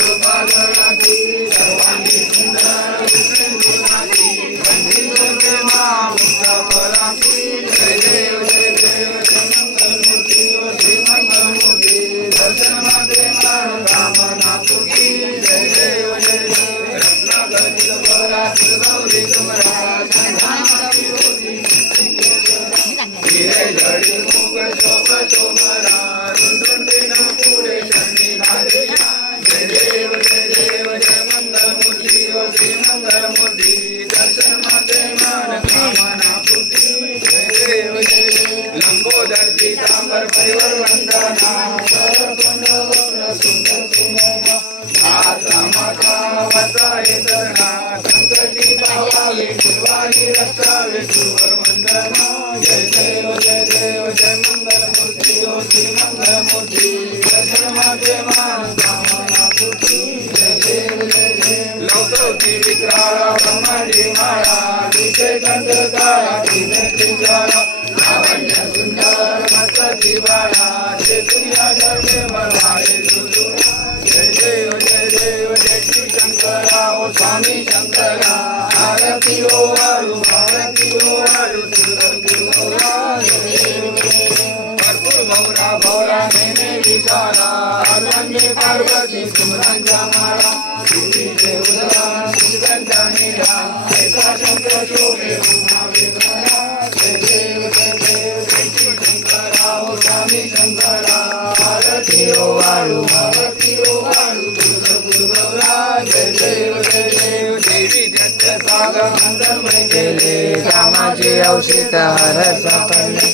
गोपालनाची सर्वांगी सुंदर विष्णुनाची पंडित प्रेमा मुक्ताफलाची जय देव जय देव जय मंगलमूर्ती ओ श्री मंगलमूर्ती दर्शन मात्रे मान कामना पूर्ती जय देव जय देव रत्नागर्भित परात गौरी तुमरा हिरे जड़ी मुख शोभ शोभरा रुंडुंडिन पुरे चंडी नादिया जय देव जय मंगलमूर्ती ओ श्री मंगलमूर्ती दर्शन माते मान कामना पूर्ती जय देव लंबोदर पीतांबर परिवर वंदना सुंदर सुंदर माता माता वसाये तरणा संकटी पावावे निर्वाणी रक्षावे सुवर वंदना जय देव जय मंगलमूर्ती ओ श्री मंगलमूर्ती दर्शन माते मान कामना पूर्ती जय देव लौकौती विक्राळा ब्रह्मांडी माळा दिशे कंठकाळा दिने ज्वाळा लावण्य सुंदर मस्तकी बाळा चेतुर्या धर्मे मराळे दुर्दुरा जय देव जय श्री शंकरा ओ स्वामी शंकरा आरती ओ वाळू भरपूर भौरा भौरा नेमे विचारा रंगे पार्वती सुमरांच्या माळा देवीचे उदरा शिवगंजा नीरा ऐका शंकर शोभे उमा विग्रहा जय देव जय श्री शंकरा ओ स्वामी शंकरा आरती ओ वाळू दुर्गौरा जय देव देवी त्याचे सागर मंत्रमय केले कामाचे औषध हर सापडले